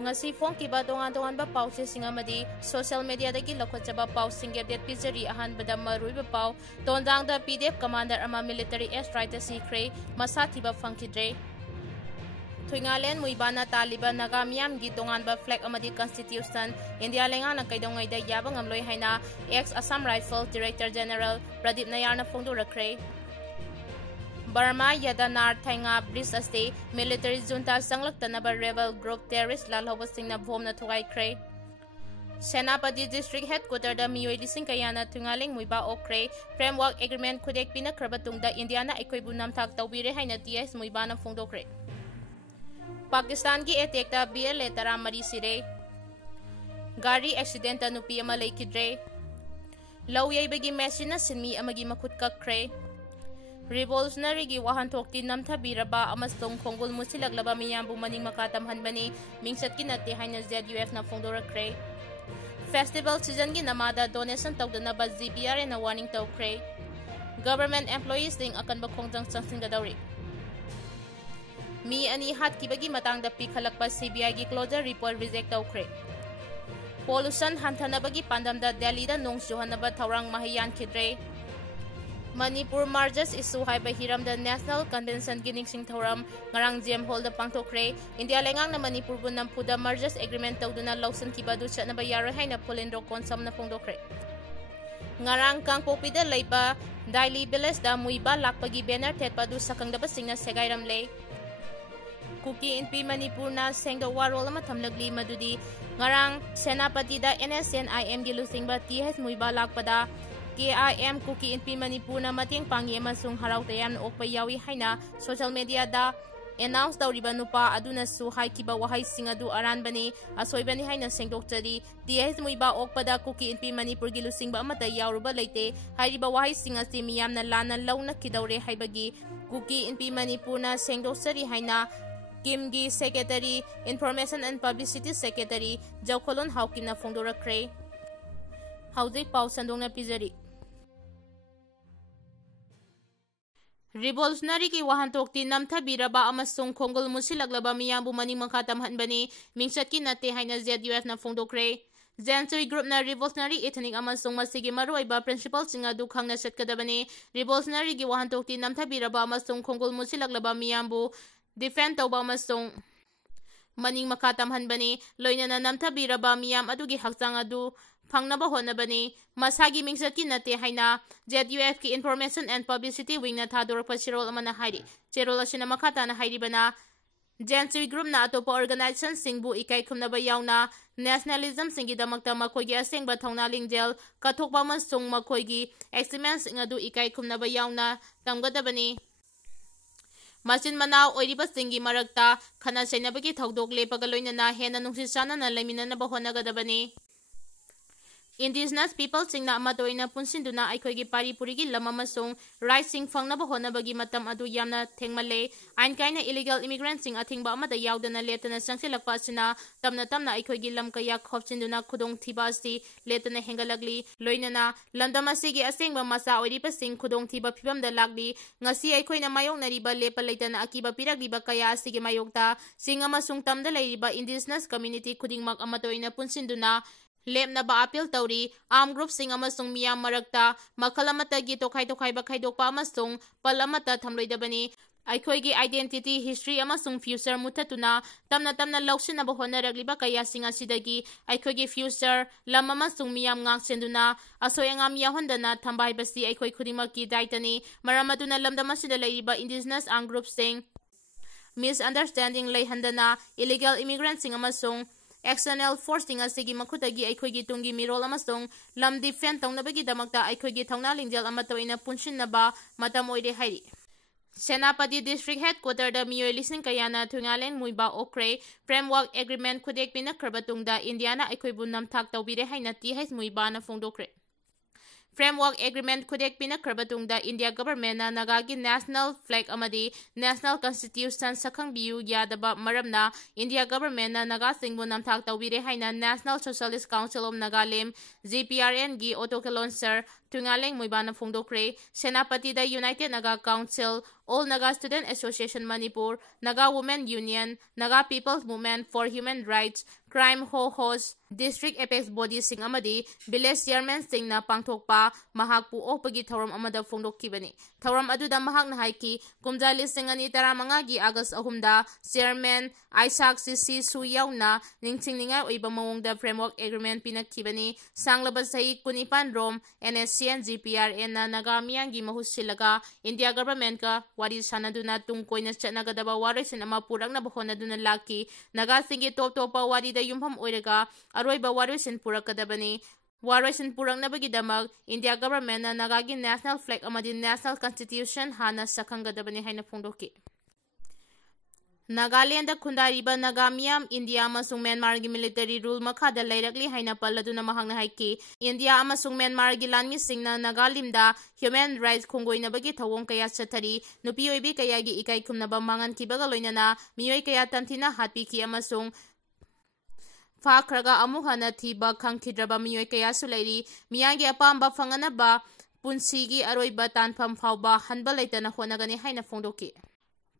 ngasi fongkiba dongan-donganba pausing amadi social media dagi lakhotjaba pausing update pizari ahanbada maruiba pau tondangda PDF Commnder ama military airstrike sikre Masa Thiba Khngdri Thuingalen muibana taliba nagamyam gi donganba flag amadi constitution India lenga na kaidongai da yabang amloi haina ex Assam Rifle Director General Pradip Nayarna phongdorakre Barma Yadanar Thainga Bris Aste Military Junta Sanglaktanaba Rebel Group Terrorist Lalhoba Singna Bhomna Thugai Kre Senapati District Headquarter da Miyoi Lising Kayana Tungaling Muiba Okre Framework Agreement Kudek Pina Krabatungda Indiana Ekoibu Namthak Tawbire Haina TS Muibana Phongdokre Pakistan ki attack da BLA Taramari Sire Gari accident nupi ama leikidre Lawyay bagi machine na sinmi amagi makut kakre Revolutionary gi wahan thokti namthabiraba amasong khongol musilaglaba miyambu maning makatamhanbani mingsat kinate haina ZUF na phongdorakre Festival season gi namada donation tawdana ba GBR na warning tawkre Government employees ding akan ba khongjang changsinggadawri Mi ani Hatkhre bagi matangda pikhalakpa CBI gi closure report reject tawkre Pollution hantanabagi pandamda Delhi da nongsuhanaba thawrang mahiyan khidre Manipur Marges isu hai bahiram the National Convention gining sing thoram ngarang GM Hall da pangthokre India lengang na Manipur bunam puda Marges agreement tawduna lawsan kibadu chatna ba yaro haina polendro konsam na phongdokre ngarang kangpopi da leiba daily village da muiba lakpagi banner thetpadu sakangdaba singna segairam le Kuki Inpi Manipur na Sengdokkhre role ma thamlagli madudi ngarang senapati da NSNIM gilusingba TH muiba lakpada KIM Kuki Inpi Manipur na mating pangi amasung haraw tayan okpa yawi haina social media da announce dawriba nupa aduna su haikiba wahai singadu aran bani asoibani haina sengdokchari TH muiba okpada Kuki Inpi Manipur gilusingba amata yawruba leite hairiba wahai singasi miyamna lana lawna kidawre haibagi Kuki Inpi Manipur na sengdokchari haina Kimgi Secretary Information and Publicity Secretary Jaukolon Haukina phongdorakre Haujik pau sandongna pizari Revolutionary ki wahantokti namthabiraba amasung khongol musilaglaba miyambu maning makatamhanbani mingsat ki nate haina ZUF na phongdokre Gentry Group na Revolutionary Ethnic amasung masigi maruiba principal singa du khangna setkadabani Revolutionary ki wahantokti namthabiraba amasung khongol musilaglaba miyambu defend tawba amasung maning makatamhanbani loinana namthabiraba miyam adugi hakchang adu Phangnaba honabani masagi mingsatki nate haina ZUF ki Information and Publicity wing na thadorakpa chirol amana hairi chirol asina makhata na hairibana Gentry Group na atopa organization singbu ikai khumnaba yauna nationalism singi damakta makoigi asengba thongna lingjel kathokpa masung makoigi excellence ngadu ikai khumnaba yauna tamgadabani Machin Manao oiriba singi marakta khana sainabagi thaudok lepaga loinana hena nungsi chana na laiminanaba honagadabani Indigenous people singna amatoina punsinduna aikhoigi paripurigi lamamasung right sing fangnaba honabagi matam adu yamna thengmale ain kaina illegal immigrants sing athingba amada yaudana letana sangsilakpa sina tamna aikhoigi lamkaya khopchinduna khudong thiba si letana hengalagli loinana landamasigi asengba masa oiriba sing khudong thiba phibamda lagli ngasi aikhoina mayoknariba lepa leitana akiba piragliba kaya asigi mayokta sing amasung tamda leiriba indigenous community khudingmak amatoina punsinduna Lepna ba appeal tauri arm group sing amasung miyam marakta makhalamata gi tokhai ba khaidokpa amasung palamata thamloidabani aikhoigi identity history amasung future muthatuna tamna lauksina ba honaragliba kaya singa sidagi aikhoigi future lam amasung miyam ngak senduna asoyangam yahondana thambai basi aikhoi khudimaki daitani maramaduna lamdamasida leiriba indigenous arm group sing misunderstanding leihandana illegal immigrants sing amasung External forcing asigi makhutagi aikhoigi tungi mirol amasung lam defend tawnabagi damakta aikhoigi thongna lingjal amatoina punshinnaba matam oire hairi Senapati District Headquarter da Miyoi Lising Kayana Thungalen Muiba Okre Framework Agreement Kudek Pina Krabatungda Indiana aikhoibu namthak tawbire haina TH Muiba na phongdokre Framework Agreement Kudek Pina Krabatungda India Government na Nagagi National Flag Amadi National Constitution Sakhangbiu Yadaba Maramna India Government na Naga Singbu Namthak Tawbire Haina National Socialist Council of Nagalim GPRN gi Autoke Launcher Tungaleng Moibana Phongdokkhre, Senapati da United Naga Council, All Naga Student Association Manipur, Naga Women Union, Naga People's Movement for Human Rights, Crime Ho-Hos, District Apex Body Sing Amadi, Village Chairman Sing na Pangthokpa, Mahakpu Opagi Thoram Amada Phongdokkibani. Thoram aduda mahak na haiki, Kumjali Singani Taramangagi August Ahumda, Chairman Isaac Sisi Suyauna, Ningtingninga Uiba Mawongda Framework Agreement Pinakibani, Sanglabasai Kunipan Rom, NSCN GPRN na Nagamiangi Mahusilaga, India Government ka, Wari Sanaduna Tungkoina Chatnagadaba Waris and Amapurang na Bahonaduna Laki, Nagasingi Topa Wari da Yumpam Oirega, Aroiba Waris and Purakadabani. Waris and Purang Nabagidamag, India Government na Nagagi National Flag Amadi National Constitution Hana Sakangadabani Haina Phongdokki. Nagaland Khundariba Nagamiam, India Amasung Myanmar gi military rule makada lairagli haina paladuna mahangna haiki. India Amasung Myanmar gi lanmi singna Nagalimda human rights khongoi nabagi thawong kaya chathari nupi oibi kaya gi ikai khumnaba mangan kibaga loinana miyoi kaya tamthina hatpi ki amasung Fakraga amuhana Thiba Khngdri miyoi kaya sulairi miyangi apamba fanganaba punsigi aroiba tanpham phawba hanba laitana honagani haina Phongdokki.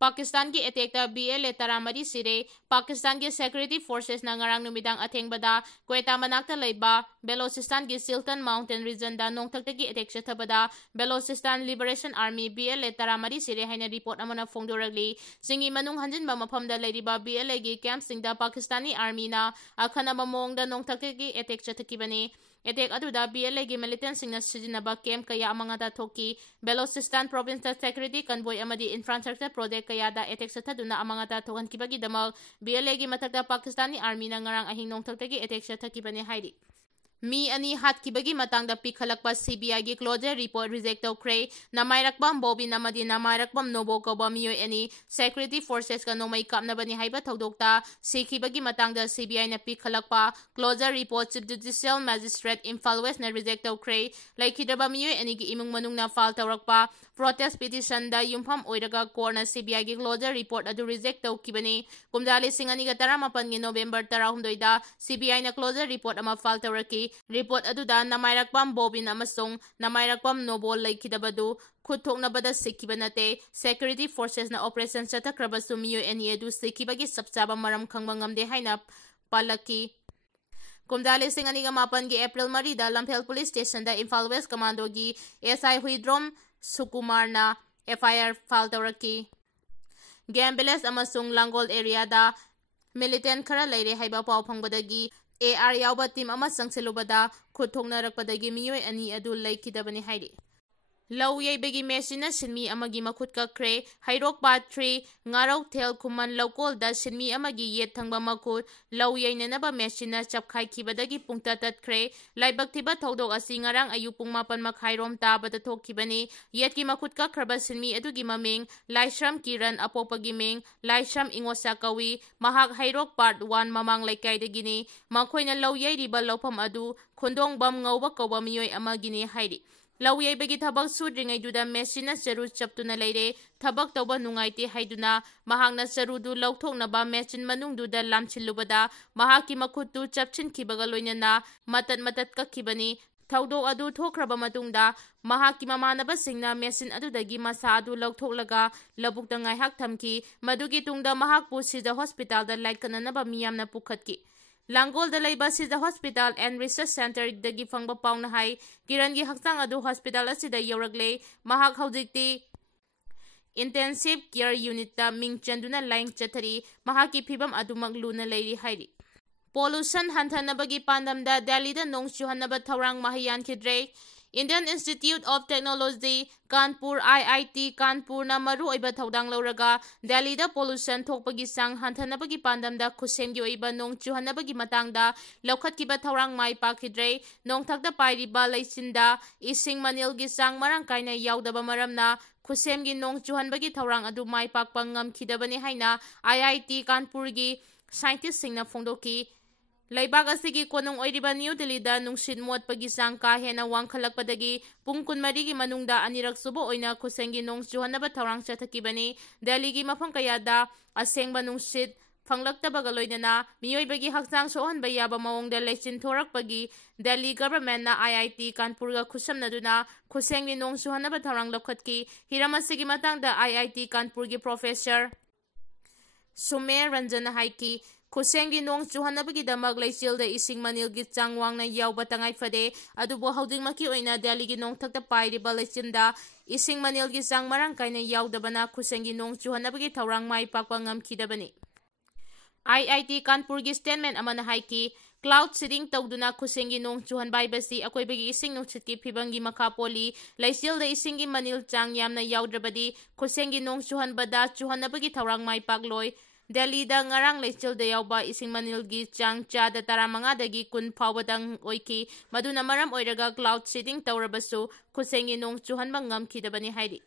Pakistan की attack BLA तरामरी सिरे पाकिस्तान के security forces ना ngarang numidang athengबदा Quetta मनाक्ता लेबा बेलोचिस्तान की सिल्टन mountain region दा नोंगथक्तगी attack चथबदा बेलोचिस्तान liberation army BLA तरामरी सिरे हैना report अमना फोंगदोरगली सिंगी मनुंग हंजिनबा मफमदा लेरिबा BLA की कैंप सिंगदा पाकिस्तानी आर्मी ना अखनबा मोंगदा नोंगथक्तगी अटैक चथकिबने अटैक अदुदा BLA की मिलिटेंट सिंगना सिजिनबा कैंप कया अमंगादा थोकी बेलोचिस्तान प्रोविंस दा सिक्योरिटी कन्वॉय अमदी इंफ्रास्ट्रक्चर प्रोजेक्ट कया दा अटैक चथदुना अमंगादा थोहनकिबगी दमक BLA की मथक्ता पाकिस्तानी आर्मी ना ngarang ahing nongthakdagi अटैक चथकिबने हाइरि Mi ani Hatkhibagi matangda pikhalakpa CBI gi closure report reject tawkhre namairakbam bobin amadi namairakbam nobo koba miyoi ani security forces ka Nongmei Kapnaba ni haiba thodokta sikhibagi matangda CBI na pikhalakpa closure report chief judicial magistrate Imphal West na reject tawkhre laikhidraba miyoi ani gi imung manung na file tawrakpa protest petition da yumpham oiraga court na CBI gi closure report adu reject tawkibani kumjali singani ga 18 gi November 18 da CBI na closure report ama file tawraki report aduda namairakpam bobin amasung namairakpam nobol laikhidabadu khutthoknabada sikhibanate security forces na operation chathakrabasu miyoi ani adu sikhibagi sapchaba maram khangba ngamde haina palaki Kumdali Singani Mapan gi April Marida Lamphel Police Station da Imphal West Commando gi SI Huidrom Sukumar na FIR file tawraki Gambeles amasung Langol area da militant khara leire haiba paw phangbadagi AR yauba team ama sangselubada khutthoknarakpadagi miyoi ani adu laikhidabani hairi Low Yebegi Messina Sinmi Amagi Makut Kakre, Hairok Batri, Ngarok Tel Kuman Local da Sinmi Amagi Yet Tangba Makut, Low Yenaba Messina Chapkai Kibadagi Punkta Tatkre, Laibaktiba Todok Asingarang Ayupung Mapan Makhairom Taba the Tokibani, Yetki Makut Kakraba Sinmi Edugi Maming, Laishram Kiran Apopagiming, Laishram Ingosakawi, Mahak Hairok Part 1 Mamang Laikai de Gini, Makoina Low Yediba Lopam Adu, Kondong Bam Ngova Koba Miyoi Amagini Haidi. Lawye bagi thabak sudringai duda machine charu chaptuna leire thabak toba nungaite haiduna mahangna charudu lauthoknaba machine manung duda lamchilubada mahaki makhutu chapchin kibaga loinana matat kakhibani thaudo adu thokraba matungda mahaki mamanaba singna machine adudagi masa adu lauthoklaga labukta ngai hak thamki madugi tungda mahakpu sida hospital da laikananaba miyamna pukhatki Langol da laiba sida hospital and research center dagi fangba pauna hai kiran gi hakchang adu hospital asida yoragle mahak haujikti intensive care unit ta ming chanduna line chathari mahaki phibam adumak luna leiri hairi pollution hanthanabagi pandamda Delhi da nong chuhanaba thorang mahiyan khidre Indian Institute of Technology Kanpur IIT Kanpur na maru oiba thodang lauraga Delhi da pollution thokpagi sang hanthanabagi pandamda khusenggi oiba nong chuhanabagi matangda laukhatkiba thorang mai pakhidre nongthakda pairiba leisinda ising manilgi sang marang kaina yaudaba maramna khusemgi nong chuhanbagi thorang adu mai pakpa ngamkhidabani haina IIT Kanpur gi scientist singna phongdoki Laibag asigi konong oiriba New Delhi da nungsit mot pagisang kahena wangkhalakpadagi pungkun marigi manungda anirak subo oina kusengi nong juhanaba thorang chathakibani Delhi gi mafam kaya da asengba nungsit फंगलक्तबगा लोइनना मियोइबगी हक्चांग सोहनबा याबा मवोंगदा लेचिन थोरकपगी दिल्ली गवर्नमेंटना IIT कानपुरगा खुसमनदुना खुसेंगनि नोंग सुहनबा थौरांग लौखतकी हिरम असिगी मतंगदा IIT कानपुरगी प्रोफेसर सुमे रंजन हाइकी खुसेंगी नोंग चुहनबगी दमक लेचिलदा इसिंग मनिलगी चांगवांगना यावबा तंगाई फदे अदुबो हौजिंगमकी ओइना दिल्लीगी नोंगथक्ता पाइरिबा लेचिंदा इसिंग मनिलगी चांग मरांग काइना यावदबना खुसेंगी नोंग चुहनबगी थौरांग माइ पाकपा ngamkidabani IIT कानपुरगी स्टेटमेंट अमना हाइकी क्लाउड सीडिंग तौदुना खुसेंगी नोंग चुहनबाई बसी अकोइबगी इसिंग नुचितकी फिबंगी मखा पोली लेचिलदा इसिंगी मनिल चांग यामना यावद्रबदी खुसेंगी नोंग चुहनबदा चुहनबगी थौरांग माइ पाकलोय दिल्ली दा ngarang लेचिलदा यावबा इसिंग मनिलगी चांग चादा 15 कुन फावबदंग ओइकी मदुना मरम ओइरगा क्लाउड सीडिंग तौरबसु खुसेंगी नोंग चुहनबा ngamkidabani हाइदि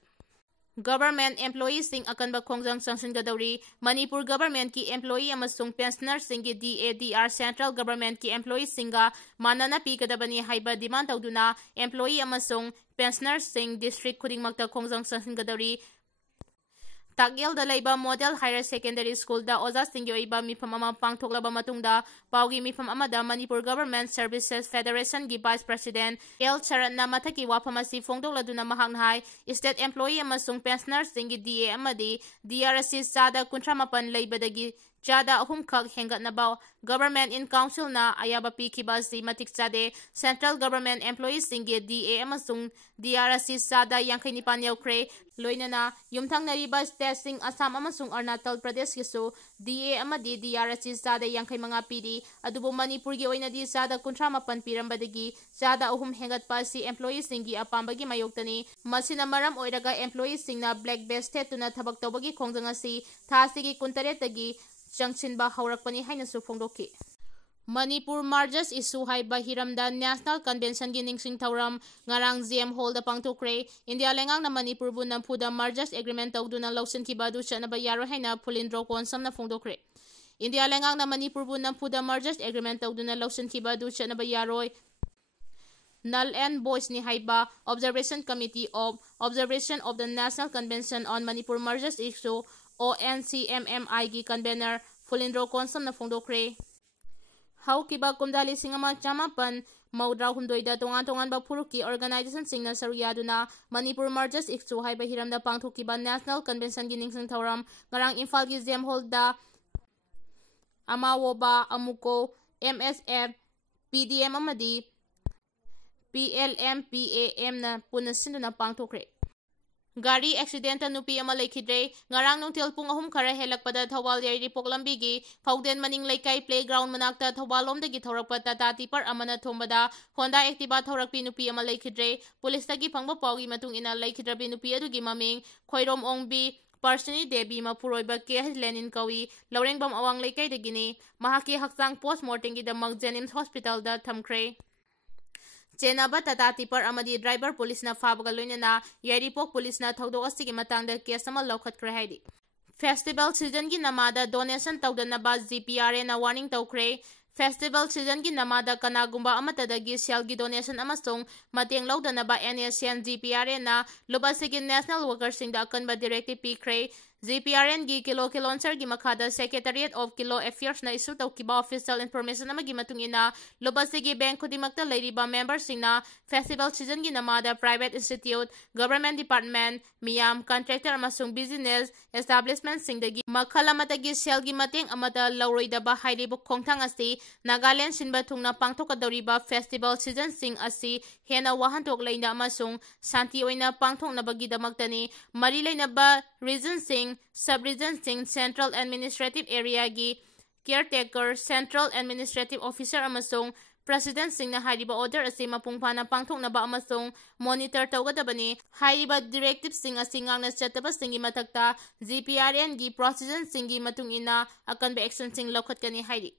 गवर्नमेंट एम्प्लॉई सिंह अकनबा खोंगजंग संसिनगदौरी मणिपुर गवर्नमेंट की एम्प्लॉई अमसुंग पेंशनर सिंह की DADR सेंट्रल गवर्नमेंट की एम्प्लॉई सिंगा मानना पीगदबनी हाइबा डिमांड तौदुना एम्प्लॉई अमसुंग पेंशनर सिंह डिस्ट्रिक्ट खुदिंगमक्ता खोंगजंग संसिनगदौरी तागेलदा लेबा मॉडल हायर सेकेंडरी स्कूल दा ओजा सिंगी ओइबा मिफम अमा पांगथोकलबा मतुंगदा पाउगी मिफम अमादा मणिपुर गवर्नमेंट सर्विसेज फेडरेशन की वाइस प्रेसिडेंट एल शरतना मथकी वाफम असि फोंगदोकलदुना महांग हाई स्टेट एम्प्लॉई अमसुंग पेंशनर सिंगी DA अमदी DRC चादा 38 लेबदगी चादा अहुमखक हेंगतनबा गवर्नमेंट इन काउंसिल ना अयाबा पीखिबासी मतिक चादे सेंट्रल गवर्नमेंट एम्प्लॉई सिंगे DA अमसुंग DRC चादा 59 यौख्रे लोइनना युमथंगनरिबा स्टेट सिंग असम अमसुंग अरुणाचल प्रदेश किसु DA अमदी DRC चादा 55 पीरी अदुबो मणिपुर की ओइनदी चादा 38 पीरंबदगी चादा अहुम हेंगतपासी एम्प्लॉई सिंगी अपांबगी मयोक्तनी मसिना मरम ओइरगा एम्प्लॉई सिंगना ब्लैक बेस्टेड तुना थबक तौबगी खोंजंगसी थासिगी 19 तगी चंगसिनबा हौरकपनी हाइनसु फोंदोकी मणिपुर मार्जस इशू हाइबा हिरमदा नेशनल कन्वेंशन की निंगसिंग थौरम ngarang GM हॉल दा पांगथोकरे इंडिया लेंगांगना मणिपुर बु नमफुदा मार्जस एग्रीमेंट तौदुना लौसनखिबा दु चनबा यारो हाइना फुलिंद्रो कोनसमना फोंदोकरे इंडिया लेंगांगना मणिपुर बु नमफुदा मार्जस एग्रीमेंट तौदुना लौसनखिबा दु चनबा यारोय null and void ni haiba observation committee of observation of the national convention on Manipur mergers issue ONCMMI की convener फुलिंद्रो कोनसम ना फोंदोकरे हौकिबा कुमदाली सिंगमा चामापन मौद्रा हुमदोइदा तोंगान तोंगान बा फुरुक की ऑर्गेनाइजेशन सिंगना सरुयादुना मणिपुर मर्जर्स इक्सु हाइबा हिरमदा पांगथोकिबा नेशनल कन्वेंशन की निंगसिंग थौरम ngarang इम्फाल की जेम हॉल दा अमावोबा अमुको MSF PDM अमदी PLM PAM ना पुनसिंदुना पांगथोकरे गाड़ी एक्सीडेंट नुपी अमा लेखिद्रे ngarang nungtil pung ahum khara helakpada thawal yairi poklambi gi fauden maning laikai playground manakta thawalom dagi thorakpa tata tipar amana thombada Honda Activa thorakpi nupi ama lekhidre police tagi phangba pawgi matung ina lekhidrabi nupi adugi maming khoirom ongbi Parsoni Devi Mapuroiba KH Lenin Kawi Laurengbam awang laikai dagini mahaki hakchang postmortem gi damak Jenims Hospital da thamkhre चेनाबा तता tipper अमदी driver police ना फाबगा लोइनना यारीपोक police ना थौदो अस्तिगी मतंगदा case अमा लौखतख्रे हाइदि festival season की नमादा donation तौदनबा GPRA ना warning तौख्रे festival season की नमादा कनागुंबा अमतदगी सेल की डोनेशन अमसोंग मतेंग लौदनबा NSN GPRA ना लुबासिगी नेशनल वर्कर्स सिंग दा अकनबा डायरेक्टिव पीख्रे GPRN की किलो किलोन्सर की मखादा सेक्रेटरिएट ऑफ किलो अफेयर्स ना इशू तौकिबा ऑफिशियल इंफॉर्मेशन अमगी मतुंगिना लुबासिगी बैंक खुदिमक्ता लेरिबा मेंबर्स सिंगना फेस्टिवल सीजन की नमादा प्राइवेट इंस्टीट्यूट गवर्नमेंट डिपार्टमेंट मियाम कॉन्ट्रैक्टर अमसुंग बिजनेस एस्टैब्लिशमेंट सिंगदगी मखल अमतगी सेल की मतेंग अमता लौरोइदबा हाइरिबु खोंथांग असि नागालैंड सिनबा थुंगना पांगथोकदौरिबा फेस्टिवल सीजन सिंग असि हेना वाहनथोक लेना अमसुंग शांति ओइना पांगथोकनबगीदमक्तनी मरी लेनबा रीजन सिंग सब रीजन सिंग सेंट्रल एडमिनिस्ट्रेटिव एरिया की केयरटेकर सेंट्रल एडमिनिस्ट्रेटिव ऑफिसर अमसुंग प्रेसिडेंट सिंगना हाइरिबा ऑर्डर असि मपुंगफाना पांगथोकनबा अमसुंग मॉनिटर तौगदबनी हाइरिबा डायरेक्टिव सिंग असि ngang na chataba singi matakta GPRN gi प्रोसीजन सिंगी मतुंग इना अकनबे एक्शन सिंग लौखतकनी हाइरि